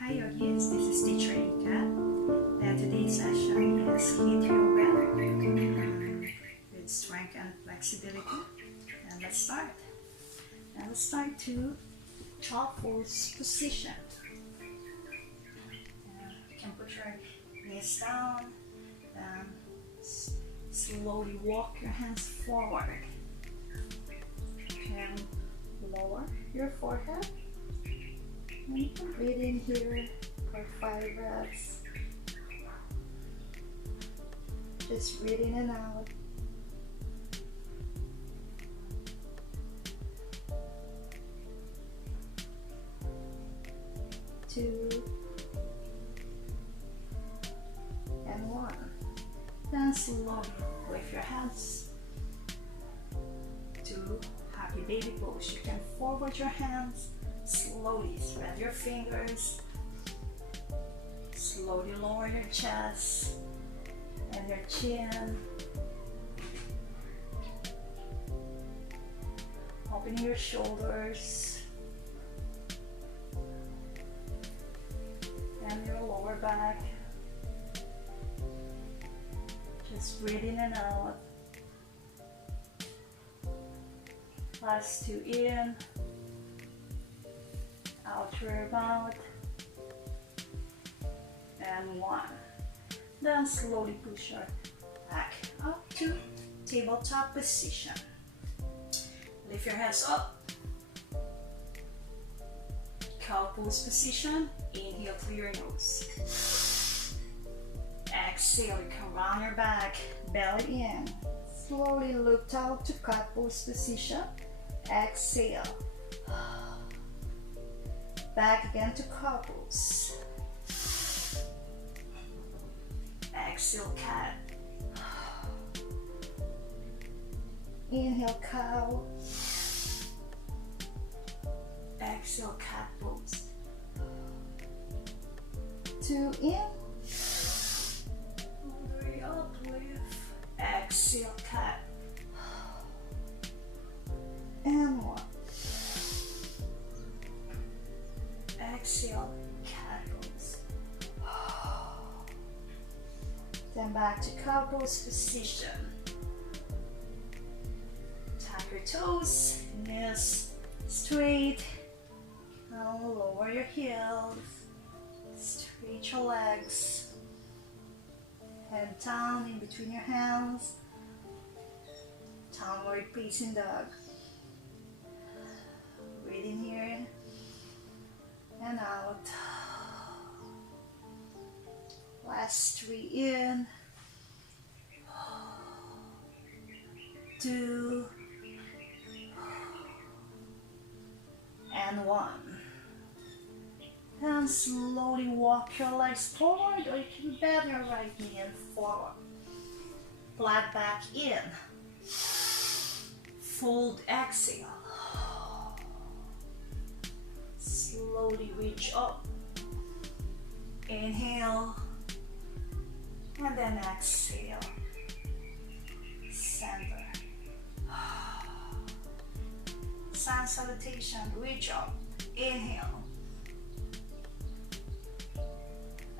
Hi yogis, this is teacher Ika, and today's session is HIIT yoga with strength and flexibility. And let's start. Now let's start to top pose position. You can put your knees down and slowly walk your hands forward. You can lower your forehead. And you can breathe in here for 5 breaths. Just breathe in and out. Two and 1. Then slowly lift your hands to happy baby pose. You can forward your hands. Slowly spread your fingers. Slowly lower your chest and your chin. Opening your shoulders and your lower back. Just breathe in and out. Last 2 in. Out through your mouth, and 1. Then slowly push your back up to tabletop position. Lift your hands up. Cow pose position. Inhale through your nose. Exhale, you come round your back, belly in. Slowly look out to cat pose position. Exhale. Back again to cow pose. Exhale, cat. Inhale, cow. Exhale, cat pose. 2 in. All the way up, lift. Exhale, cat. And 1. Exhale, cat pose. Then back to cow pose position. Tap your toes, knees straight. Now lower your heels. Straight your legs. Head down in between your hands. Downward facing dog. Breathe in here and out. Last 3 in. 2 and 1. Then slowly walk your legs forward, or you can bend your right knee and forward. Flat back in. Fold, exhale. Slowly reach up. Inhale. And then exhale. Center. Sun salutation. Reach up. Inhale.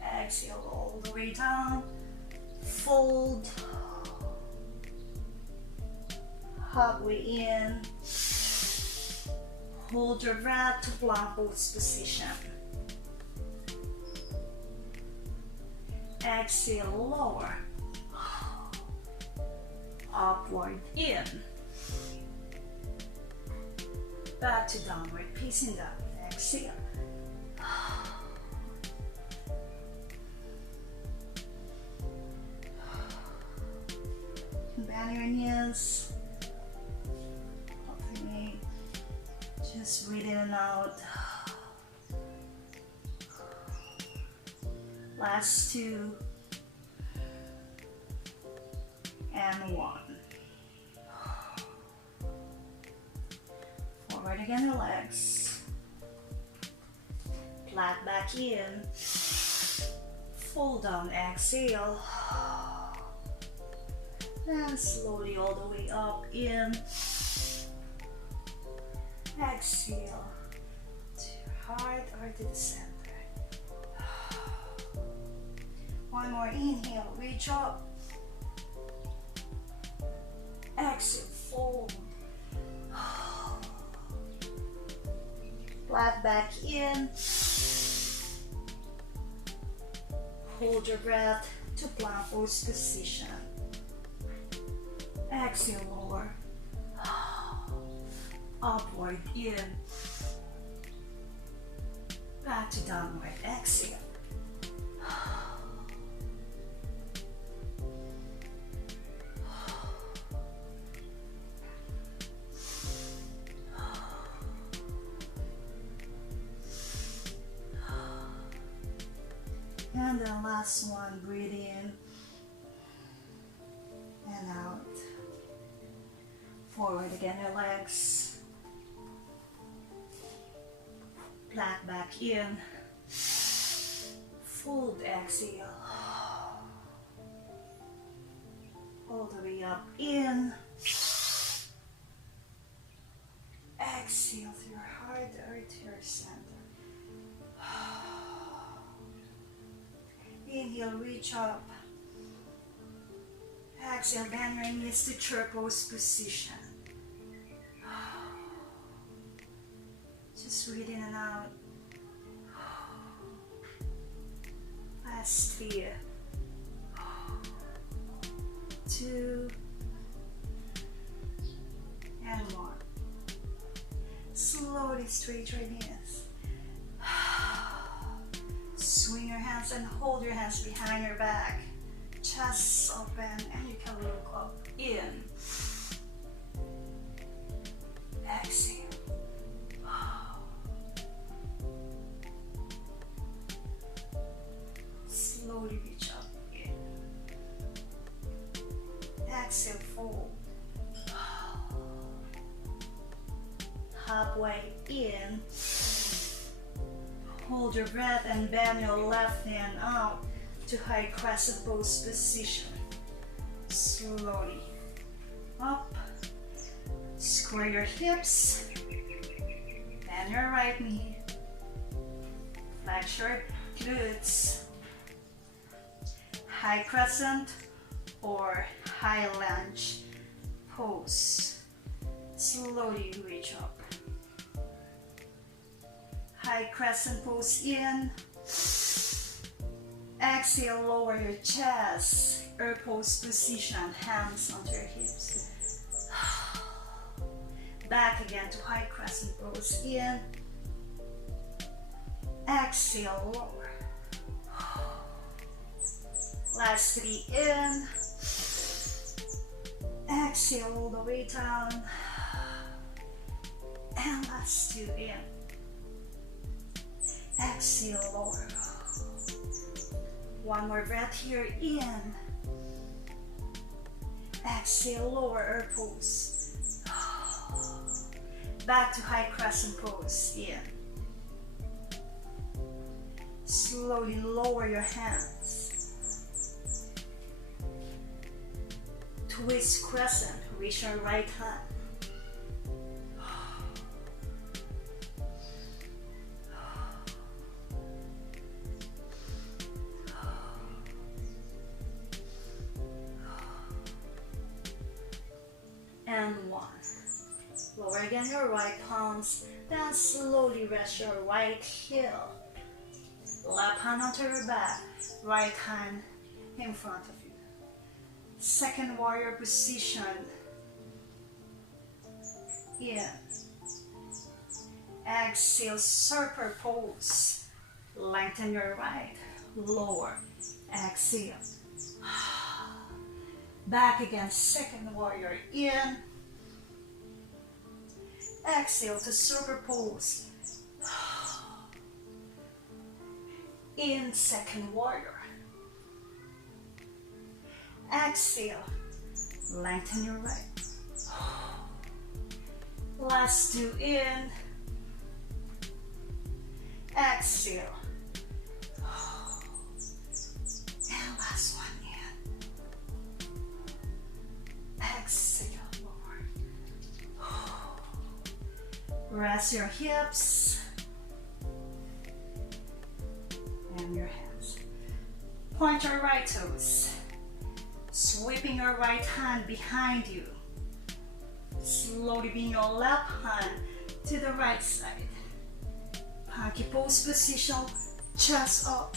Exhale all the way down. Fold. Halfway in. Hold your breath to plank pose position. Exhale, lower. Upward in. Back to downward facing dog. Exhale. Bend your knees. Just breathe in and out. Last 2 and 1. Forward again your legs. Flat back in. Fold down, exhale. And slowly all the way up in. Exhale to your heart or to the center. more. Inhale, reach up. Exhale, fold. Flat back in. Hold your breath to plank pose position. Exhale, lower. Upward in. Back to downward. Exhale. And then last one, breathe in and out. Forward again, your legs. Flat back in. Fold, exhale. All the way up in. Exhale to your heart or to your center. Inhale, reach up. Exhale, bend your knees to chair pose position. Just breathe in and out. Last 3, 2, and 1. Slowly straight your knees. Swing your hands and hold your hands behind your back. Chest open and you can look up. In. Exhale. Slowly reach up. In. Exhale, fold. Halfway in. Hold your breath and bend your left hand out to high crescent pose position. Slowly up. Square your hips. Bend your right knee. Flex your glutes. High crescent or high lunge pose. Slowly reach up. High crescent pose in. Exhale, lower your chest. Earth pose position, hands onto your hips. Back again to high crescent pose in. Exhale, lower. Last 3 in. Exhale all the way down. And last 2 in. Exhale, lower. One more breath here, in. Exhale, lower, earth pose. Back to high crescent pose, in. Slowly lower your hands. Twist crescent, reach your right hand. And 1. Lower again your right palms, then slowly rest your right heel. Left hand onto your back, right hand in front of you. Second warrior position. In. Exhale, serpent pose. Lengthen your right, lower. Exhale. Back again, second warrior, in. Exhale to serpent pose. In, second warrior. Exhale, lengthen your right. Last 2 in. Exhale. And last 1 in. Exhale, lower. Rest your hips and your hands. Point your right toes. Sweeping your right hand behind you. Slowly bring your left hand to the right side. Planky pose position, chest up.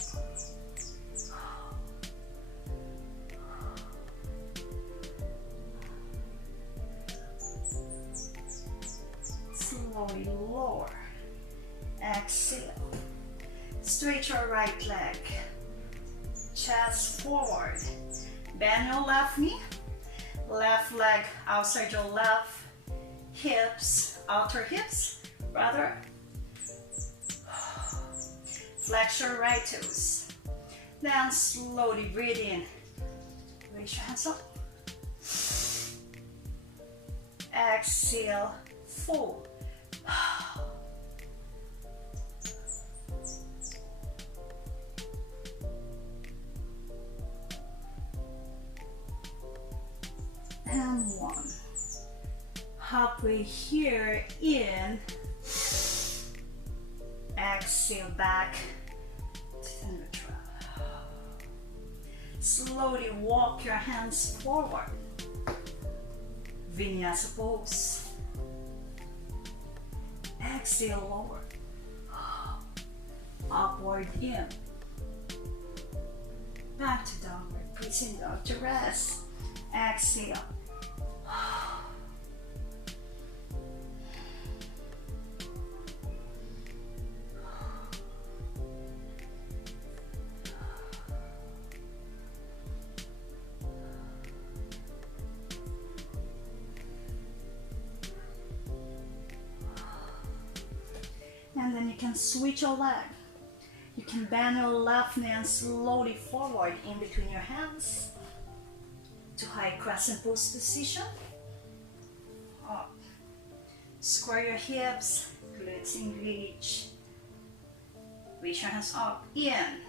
Slowly lower. Exhale. Straight your right leg. Chest forward. Bend your left knee. Left leg outside your left hips, outer hips, rather. Flex your right toes. Then slowly breathe in. Raise your hands up. Exhale, fold. And one. Halfway here, in. Exhale, back to the neutral. Slowly walk your hands forward. Vinyasa pose. Exhale, lower. Upward in. Back to downward, pressing down to rest. Exhale. And then you can switch your leg. You can bend your left knee and slowly forward in between your hands to high crescent pose position. Up. Square your hips, glutes engage. Reach your hands up, in.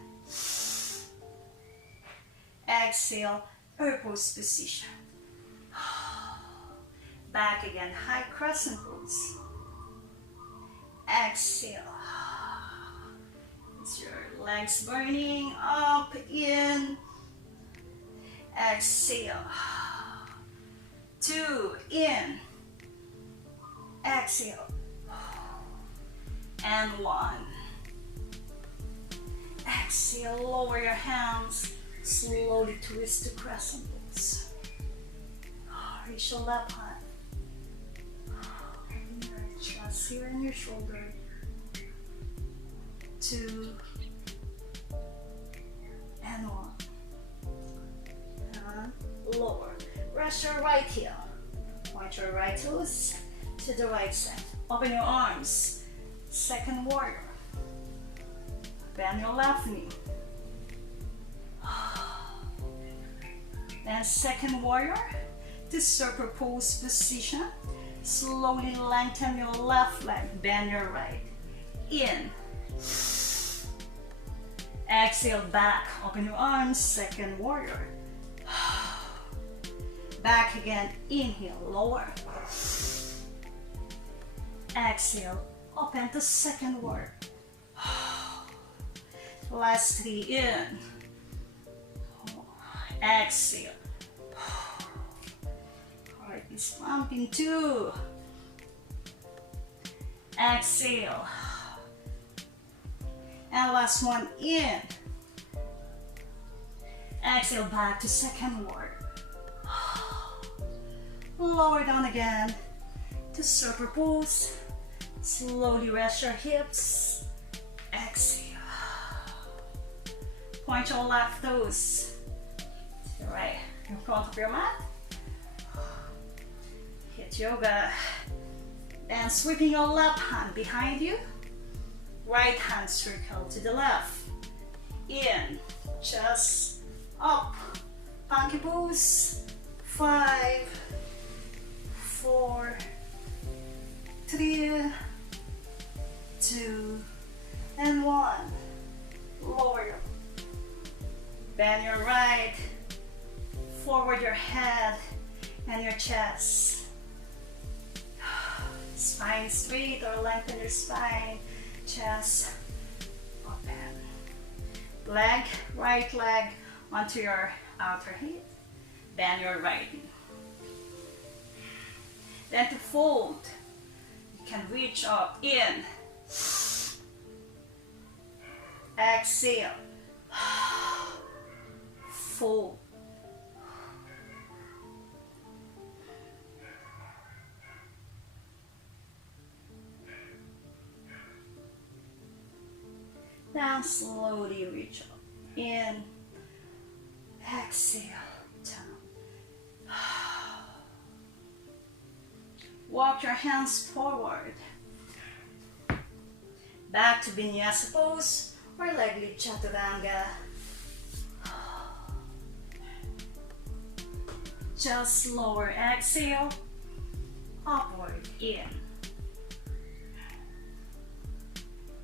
Exhale, earth pose position. Back again, high crescent pose. Exhale. It's your legs burning, up, in. Exhale. 2, in. Exhale. And 1. Exhale, lower your hands. Slowly twist to crescent pose. Reach your left hand. Chest here in your shoulder. 2 and 1. And lower. Rest your right heel. Point your right toes to the right side. Open your arms. Second warrior. Bend your left knee. Then second warrior to circle pose position. Slowly lengthen your left leg, bend your right. In. Exhale, back. Open your arms, second warrior. Back again, inhale, lower. Exhale, open to second warrior. Last 3, in. Exhale. Is pumping 2. Exhale. And last one, in. Exhale, back to second warrior. Lower down again to circle pose. Slowly rest your hips. Exhale. Point your left toes to the right in front of your mat. Hit yoga. And sweeping your left hand behind you. Right hand circle to the left. In. Chest up. Planky pose. 5, 4, 3, 2, and 1. Lower your. Bend your right. Forward your head and your chest. Spine straight or lengthen your spine. Chest open. Leg, right leg onto your outer hip. Bend your right knee. Then to fold, you can reach up in. Exhale. Fold. Now slowly reach up. In. Exhale. Down. Walk your hands forward. Back to Vinyasa pose or leg lift chaturanga. Just lower. Exhale. Upward. In.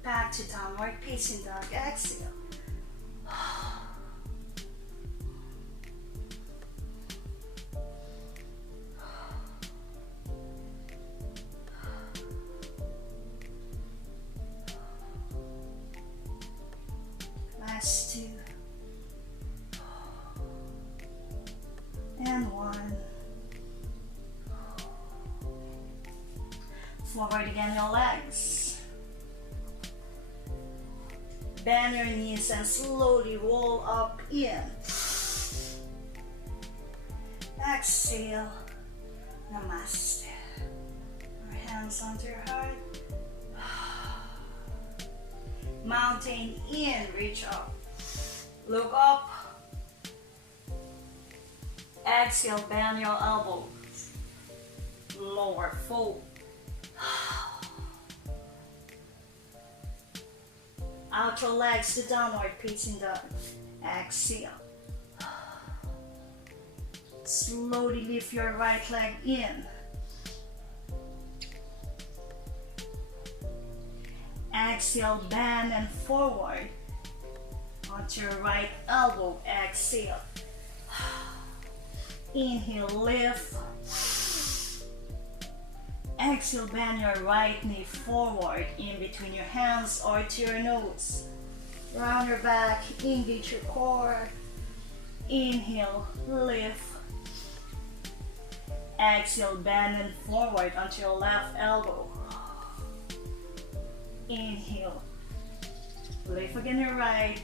Back to downward facing dog. Exhale. Last two. And one. Forward again, your legs. Bend your knees and slowly roll up in. Exhale. Namaste. Your hands onto your heart. Mountain in, reach up. Look up. Exhale, bend your elbows. Lower, fold. Out your legs to downward facing dog. Exhale. Slowly lift your right leg in. Exhale, bend and forward. Onto your right elbow. Exhale. Inhale, lift. Exhale, bend your right knee forward in between your hands or to your nose. Round your back, engage your core. Inhale, lift. Exhale, bend and forward onto your left elbow. Inhale, lift again your right.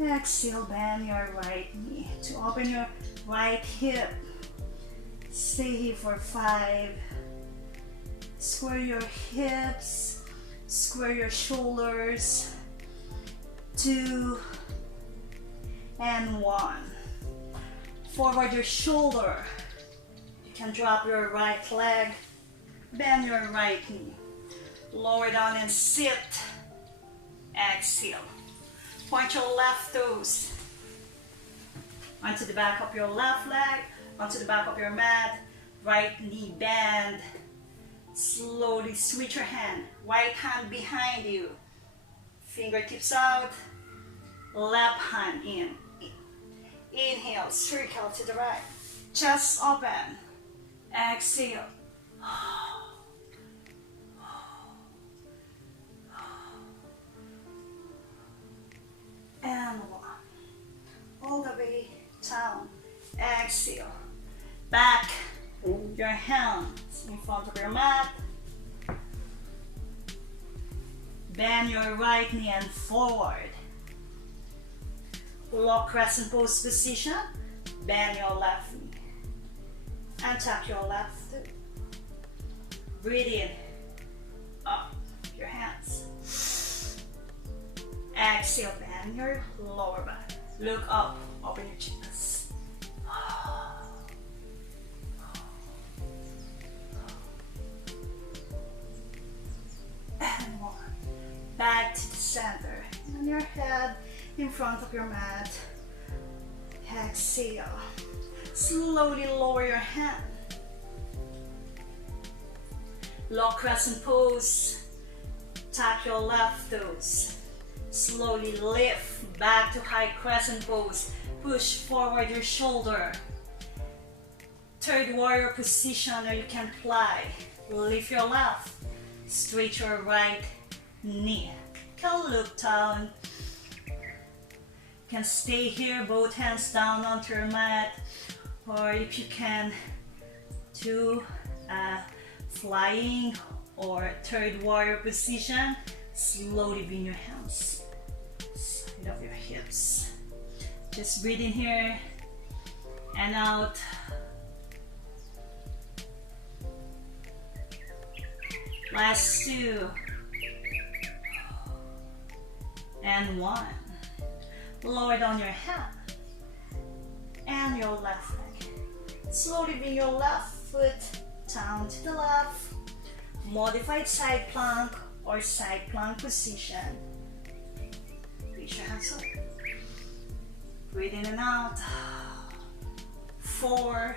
Exhale, bend your right knee to open your right hip. Stay here for 5. Square your hips, square your shoulders. 2 and 1. Forward your shoulder. You can drop your right leg, bend your right knee. Lower down and sit. Exhale. Point your left toes onto the back of your left leg, onto the back of your mat. Right knee bend. Slowly switch your hand. Right hand behind you. Fingertips out. Left hand in. Inhale, circle to the right. Chest open. Exhale. And 1. All the way down. Exhale. Back your hands in front of your mat. Bend your right knee and forward. Lock crescent pose position. Bend your left knee. And tap your left foot. Breathe in. Up your hands. Exhale, bend your lower back. Look up, open your chest. And 1. Back to the center. And your head in front of your mat. Exhale. Slowly lower your hand. Lock crescent pose. Tap your left toes. Slowly lift back to high crescent pose. Push forward your shoulder. Third warrior position, or you can fly. Lift your left. Straight your right knee. Can look down. You can stay here, both hands down onto your mat, or if you can, do flying or third warrior position. Slowly bring your hands side of your hips. Just breathe in here and out. Last 2 and 1. Lower down your hand and your left leg. Slowly bring your left foot down to the left. Modified side plank or side plank position. Reach your hands up. Breathe in and out. 4,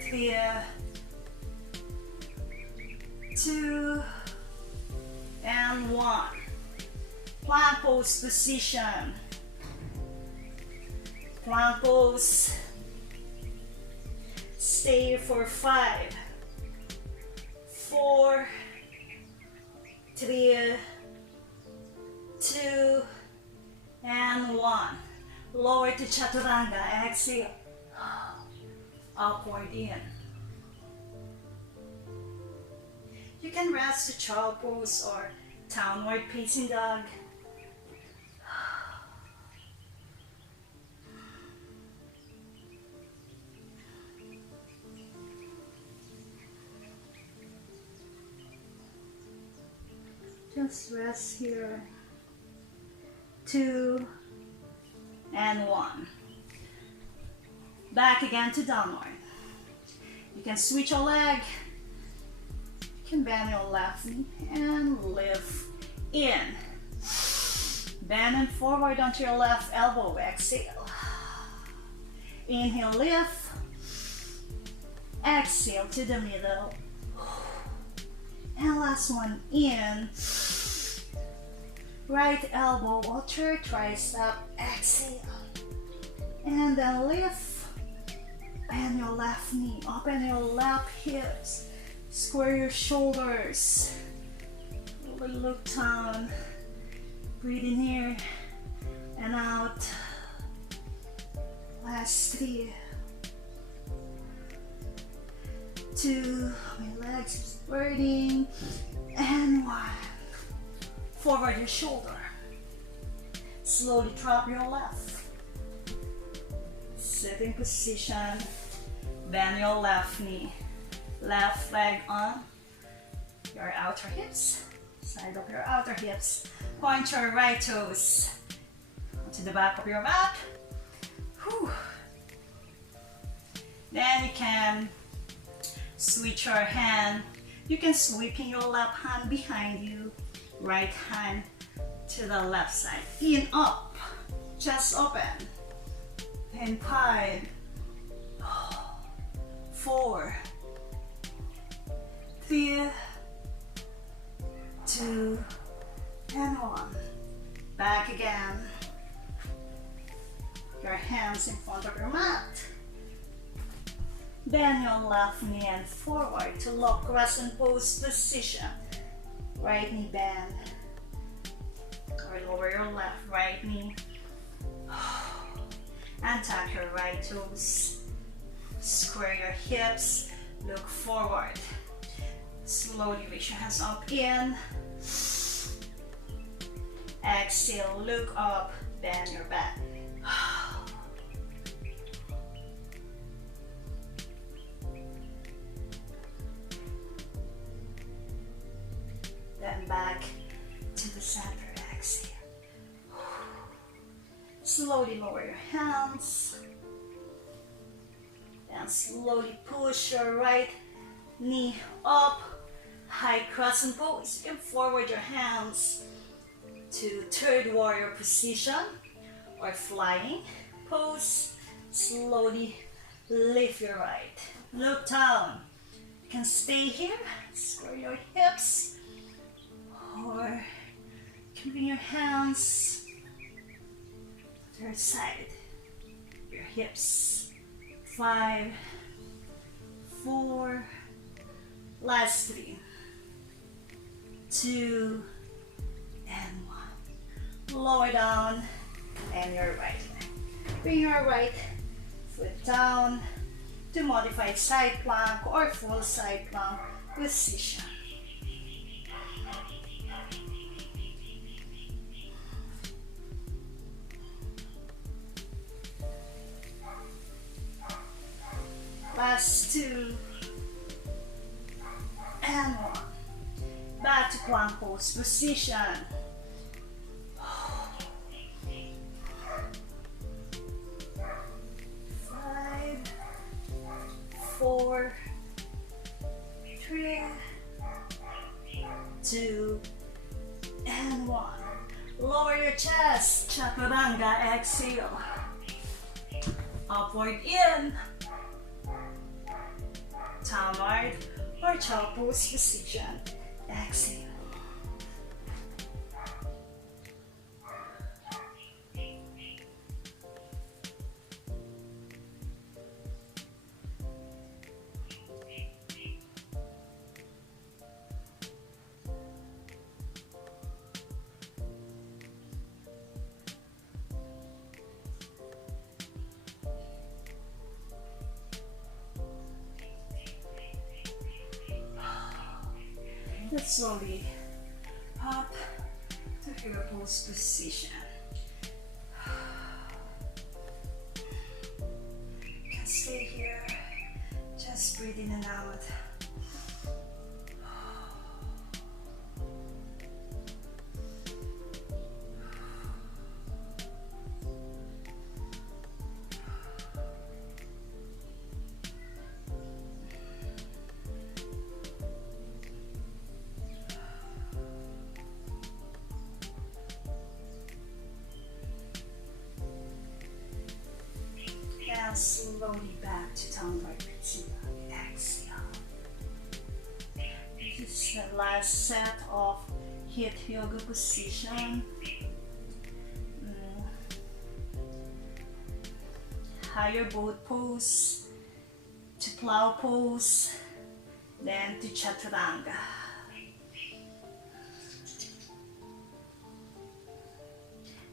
3, 2, and 1. Plank pose position. Plank pose. Stay for 5, 4, 3, 2, and 1. Lower to Chaturanga. Exhale. Upward in. You can rest to child pose or downward facing dog. Just rest here. 2 and 1. Back again to downward. You can switch your leg. You can bend your left knee and lift in. Bend and forward onto your left elbow. Exhale. Inhale, lift. Exhale to the middle. And last one, in. Right elbow, ultra tricep, exhale. And then lift. Bend your left knee, open your left hips. Square your shoulders. Look down. Breathe in here and out. Last 3, 2, my legs spreading, and 1. Forward your shoulder. Slowly drop your left. Sitting position. Bend your left knee. Left leg on your outer hips. Side of your outer hips. Point your right toes to the back of your mat. Whew. Then you can switch your hand. You can sweep in your left hand behind you. Right hand to the left side. In, up. Chest open. And 5, 4, 3, 2, and 1. Back again. Your hands in front of your mat. Bend your left knee and forward to low crescent pose position. Right knee bend. Or lower your left right knee. And tap your right toes. Square your hips. Look forward. Slowly reach your hands up in. Exhale, look up, bend your back. Then back to the center, exhale. Slowly lower your hands. And slowly push your right knee up. High crescent pose. You can forward your hands to third warrior position or flying pose. Slowly lift your right. Look down. You can stay here. Square your hips. Or you can bring your hands to your side. Your hips. 5, 4, last 3, 2, and 1. lower down, and your right. Bring your right foot down to modified side plank or full side plank position. Last 2 and 1. Back to plank pose position. 5, 4, 3, 2, and 1. Lower your chest, chaturanga, exhale. Upward in, downward or child pose position, exhale. Let's slowly up to figure pose position. You can stay here, just breathe in and out. And slowly back to downward facing. Exhale. This is the last set of hit yoga position. Higher boat pose to plow pose, then to chaturanga.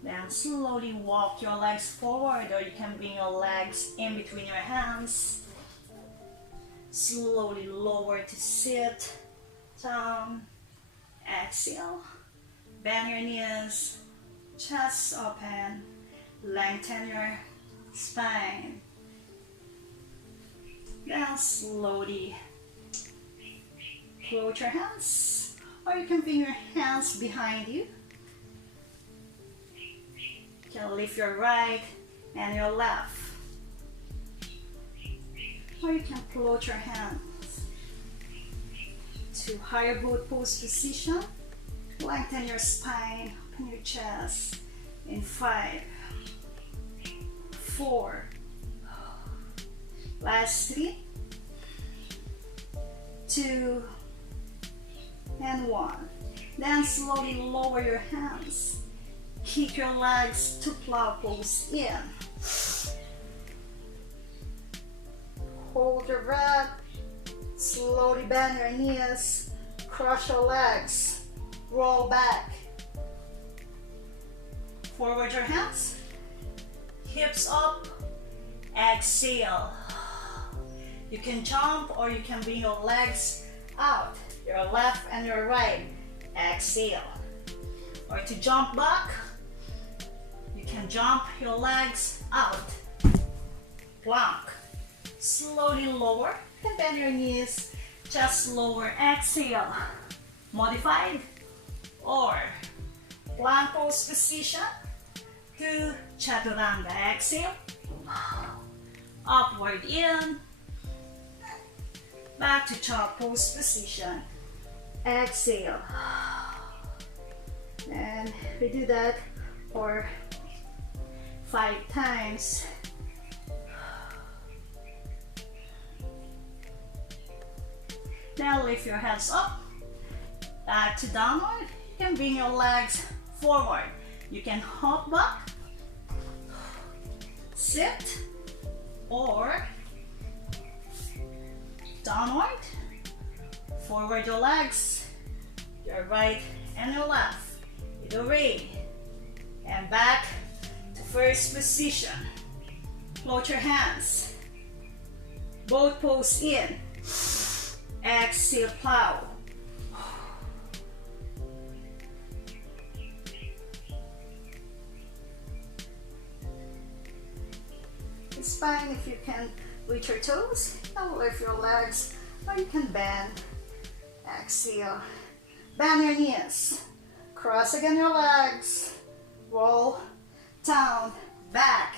Then slowly walk your legs forward, or you can bring your legs in between your hands. Slowly lower to sit, down, exhale. Bend your knees, chest open, lengthen your spine. Then slowly close your hands, or you can bring your hands behind you. You can lift your right and your left, or you can float your hands to higher boat pose position. Lengthen your spine, open your chest in 5, 4, last 3, 2, and 1. Then slowly lower your hands. Kick your legs to plow pose in. Hold your breath. Slowly bend your knees. Cross your legs. Roll back. Forward your hands. Hips up. Exhale. You can jump, or you can bring your legs out. Your left and your right. Exhale. Or to jump back, you can jump your legs out. Plank. Slowly lower and bend your knees. Just lower. Exhale. Modified or plank pose position to chaturanga. Exhale. Upward in. Back to child pose position. Exhale. And we do that for 5 times. Now lift your hands up, back to downward. You can bring your legs forward. You can hop back, sit, or downward. Forward your legs, your right and your left. Either way. And back to first position. Float your hands. Both pose in. Exhale, plow. It's fine if you can reach your toes. Now lift your legs, or you can bend. Exhale. Bend your knees. Cross again your legs. Roll down, back.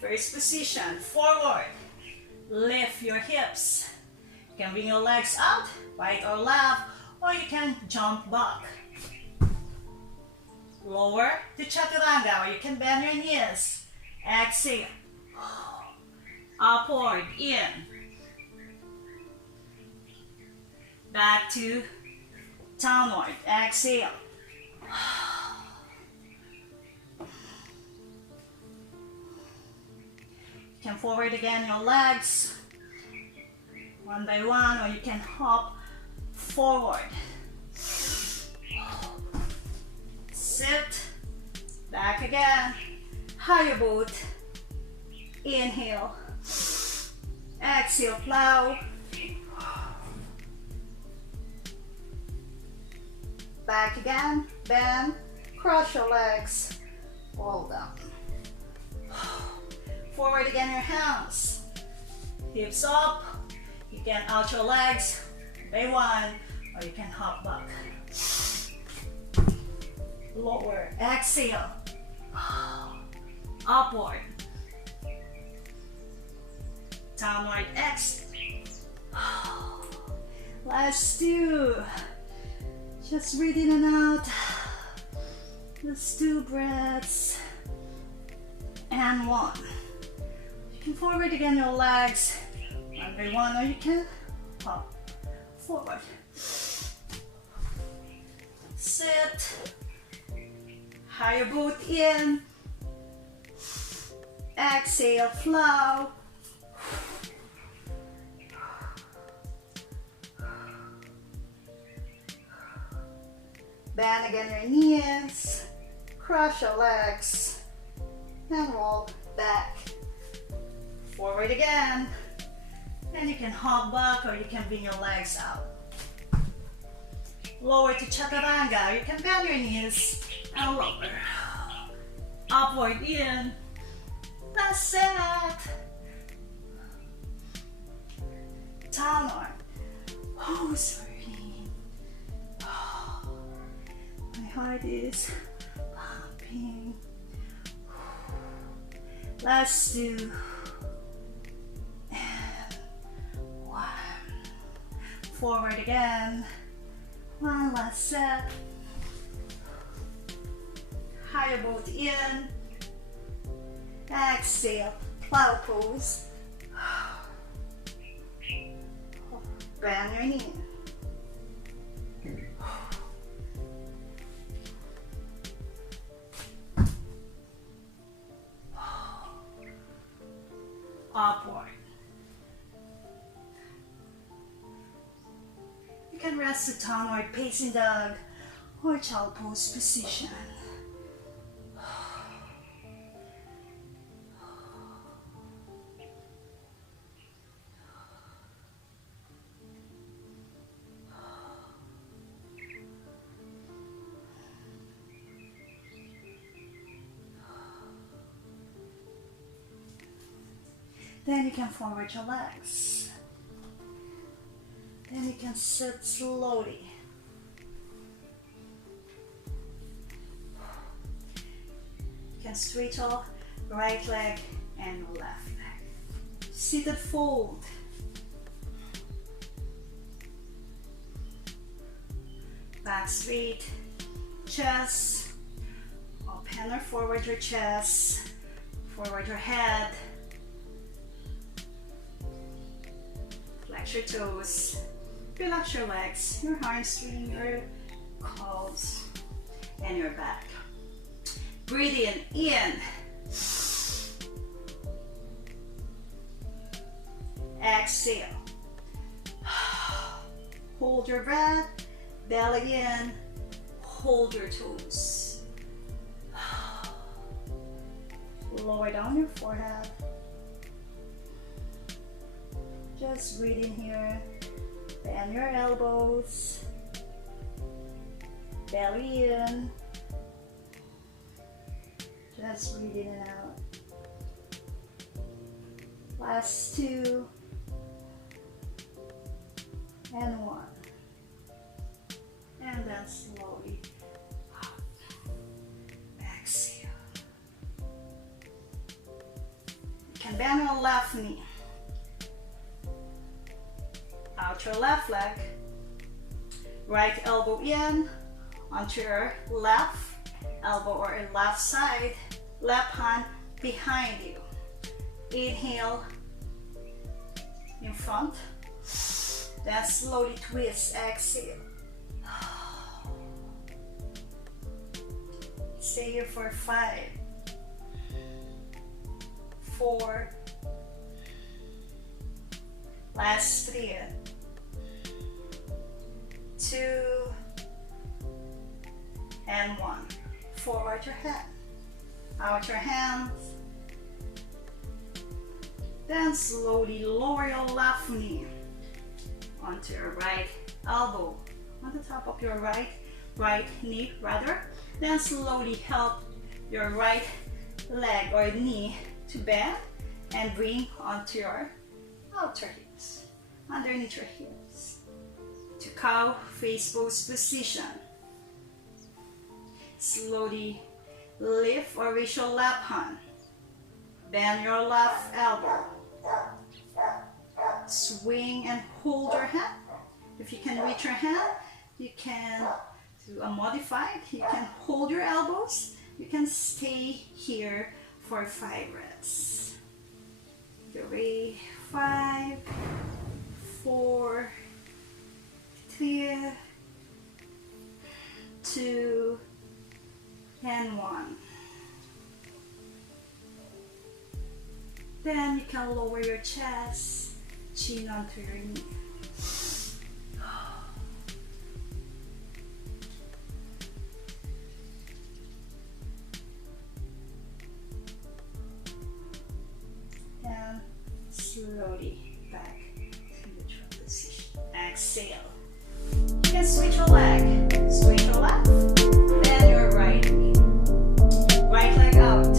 First position, forward. Lift your hips. You can bring your legs out, right or left, or you can jump back. Lower to chaturanga, or you can bend your knees. Exhale. Upward, in. Back to downward. Exhale. You can forward again your legs. One by one, or you can hop forward. Sit. Back again. Higher boat. Inhale. Exhale, plow. Back again, bend, cross your legs, roll down. Forward again, your hands. Hips up. You can out your legs by one, or you can hop back. Lower, exhale. Upward. Downward, exhale. Let's do. Just breathe in and out. Let's do breaths. And one. You can forward again your legs. One by one, or you can hop forward. Sit. Higher boat in. Exhale, flow. Bend again your knees, cross your legs, and roll back. Forward again, and you can hop back, or you can bring your legs out. Lower to chaturanga, you can bend your knees and lower. Upward in, that's it. Downward, oh sorry. My heart is pumping. Let's do. And one. Forward again. One last set. Higher boat in. Exhale. Plow pose. Bend your knee. Upward. You can rest the downward facing dog or child pose position. Then you can forward your legs. Then you can sit slowly. You can straight off right leg and left leg. Seated fold. Back straight, chest. Open or forward your chest. Forward your head. Flex your toes, relax your legs, your hamstring, your calves, and your back. Breathe in. Exhale. Hold your breath, belly in, hold your toes. Lower down your forehead. Just breathe in here. Bend your elbows. Belly in. Just breathe in and out. Last 2 and 1. And then slowly up. Exhale. You can bend your left knee. Out your left leg. Right elbow in onto your left elbow or left side. Left hand behind you. Inhale in front. Then slowly twist. Exhale. Stay here for 5, 4, last 3, 2, and 1. Forward your head, out your hands. Then slowly lower your left knee onto your right elbow, on the top of your right knee rather. Then slowly help your right leg or knee to bend and bring onto your outer hips, underneath your hips, to cow face pose position. Slowly lift or raise your left hand, bend your left elbow, swing and hold your hand. If you can reach your hand, you can do a modified. You can hold your elbows. You can stay here for 5 reps. 3, 5, 4, 3, 2, and 1. Then you can lower your chest, chin onto your knee. And slowly back to neutral position. Exhale. You can switch your leg. Switch your left, then your right knee. Right leg out.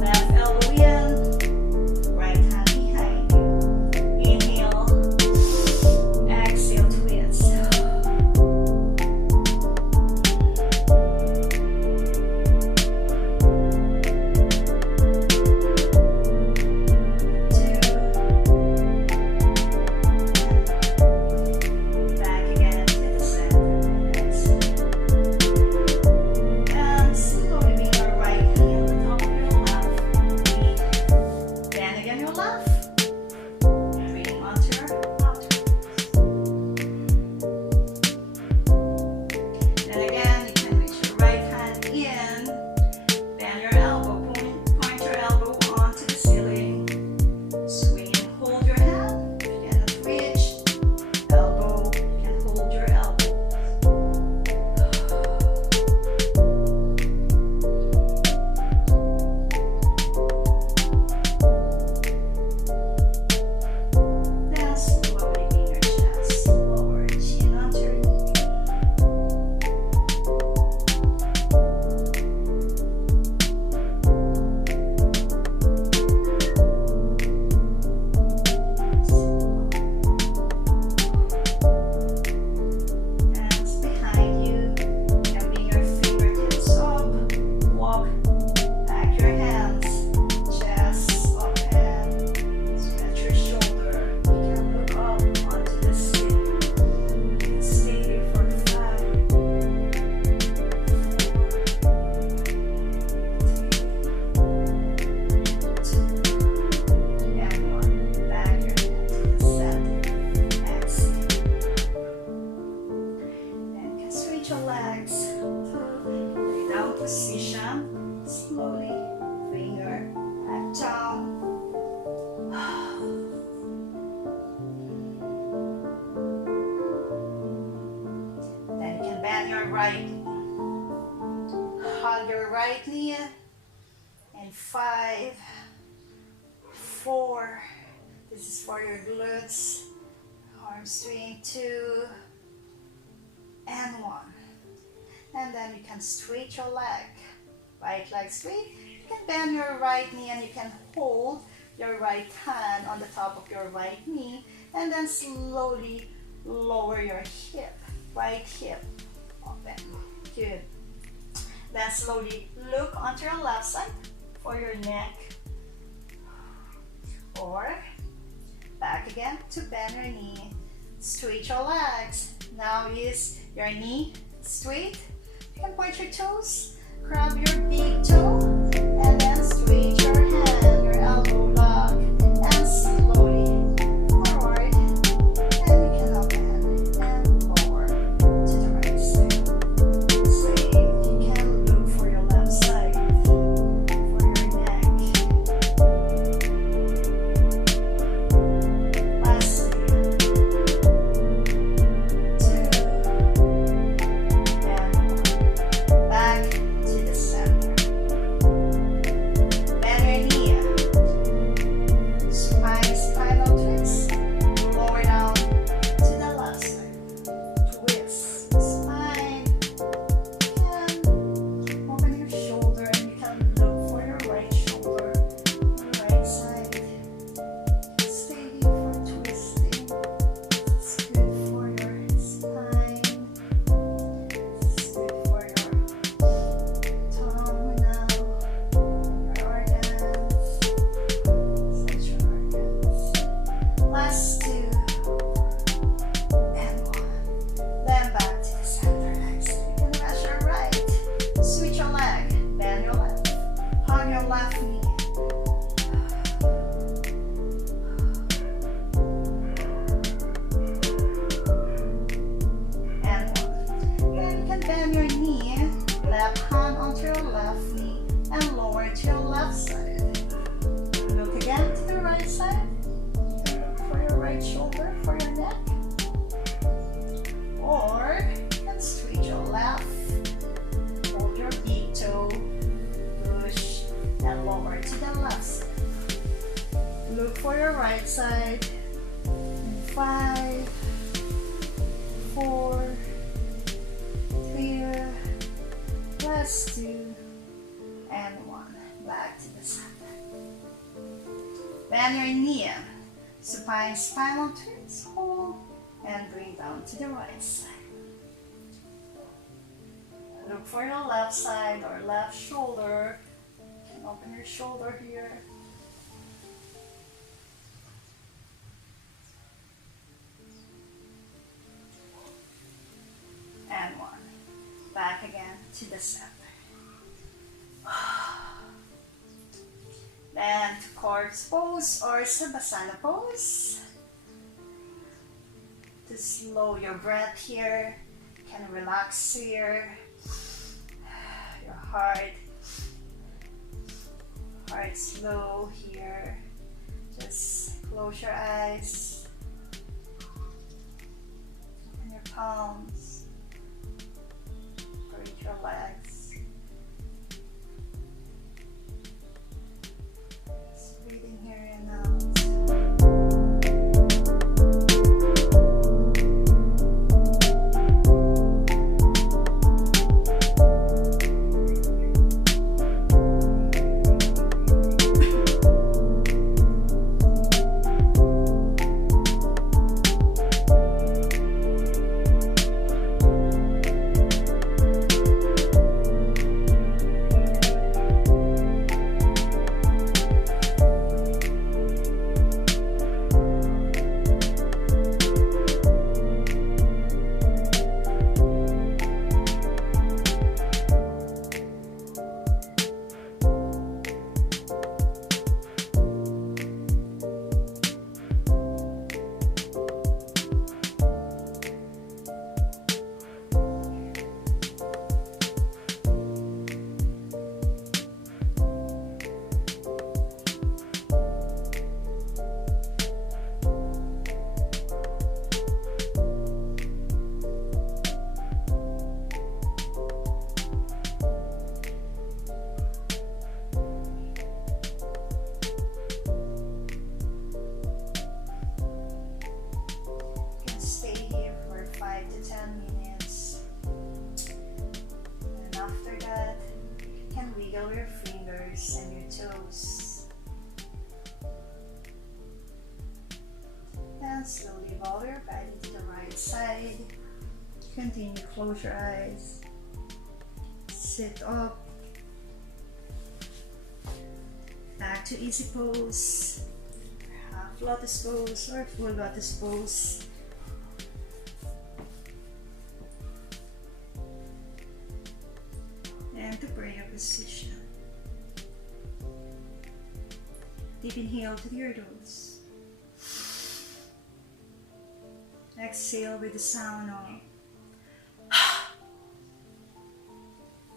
Left elbow in. Right hand behind you. Inhale. Exhale, twist. 2. Back again to the center. Exhale. And slowly bring your right knee on the top of your left knee. Bend again your left. Bring onto your outer. Then again, you can reach your right hand in. Bend your elbow. Point your elbow onto the ceiling. Swing and hold your hand. If you cannot reach elbow, you can hold your elbow. Then slowly bring your chest lower, chin onto your knee. Hands behind you. You can bring your fingertips up. Walk back your hands. Chest up and stretch your shoulder. You can look up onto the ceiling. You can stay here for 5, 4, 3, 2, and 1. Back your head to the center. Exhale. And you can switch your legs to lay down position. Slowly bring your back down. Then you can bend your right knee. Hug your right knee And 5, 4, this is for your glutes, arm swing, 2, and 1. And then you can straight your leg, right leg straight. You can bend your right knee and you can hold your right hand on the top of your right knee, and then slowly lower your hip, right hip, open, good. Then slowly look onto your left side for your neck, or back again to bend your knee, straight your legs. Now is your knee straight, you can point your toes, grab your big toe, and then straight your hand, your elbow lock, and slowly forward, and you can open and lower to the right side. Same, you can look for your left side, for your neck. Lastly, 2, and 1. Back to the center. Bend your knee. Spinal twist. Lower down to the left side. Twist spine. And open your shoulder, and you can look for your right shoulder on the right side. Steady for twisting. It's good for your spine. It's good for your tongue now, your organs, sexual organs. Last 2, and 1. Then back to the center. Exhale. You can rest your right. Switch your leg. Bend your left. Hug your left knee. And 1. Then you can bend your knee. Left hand onto your left knee and lower to your left side. Look again to the right side. Look for your right shoulder, for your neck. Or you can straight your left. Hold your big toe. Push and lower to the left side. Look for your right side. And 5, 4, 3, last 2, and 1. Back to the center. Bend your knee. Spinal twist. Hold and bring down to the right side. Look for your left side or left shoulder. You can open your shoulder here. And 1. Back again to the center. Then to corpse pose or Savasana pose. To slow your breath here. You can relax here. Your heart slow here. Just close your eyes. Open your palms. Breathe your legs. Just breathing here and out. your body to the right side. Continue, close your eyes. Sit up. Back to easy pose. Half lotus pose or full lotus pose. And to prayer position. Deep inhale to your nose. Exhale with the sound of.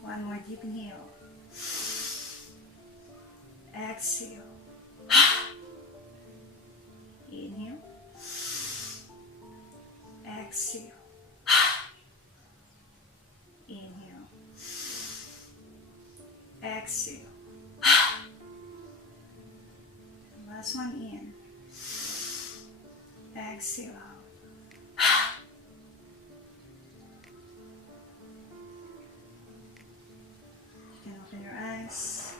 One more deep inhale. Exhale. Inhale. Exhale. Inhale. Exhale. Last one in. Exhale out. You can open your eyes.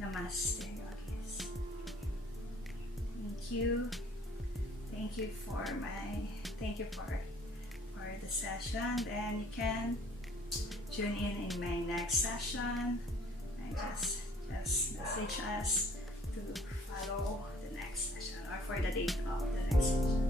Namaste, yogis. Thank you. Thank you for the session, and you can tune in my next session. And just message us to follow the next session or for the date of the next session.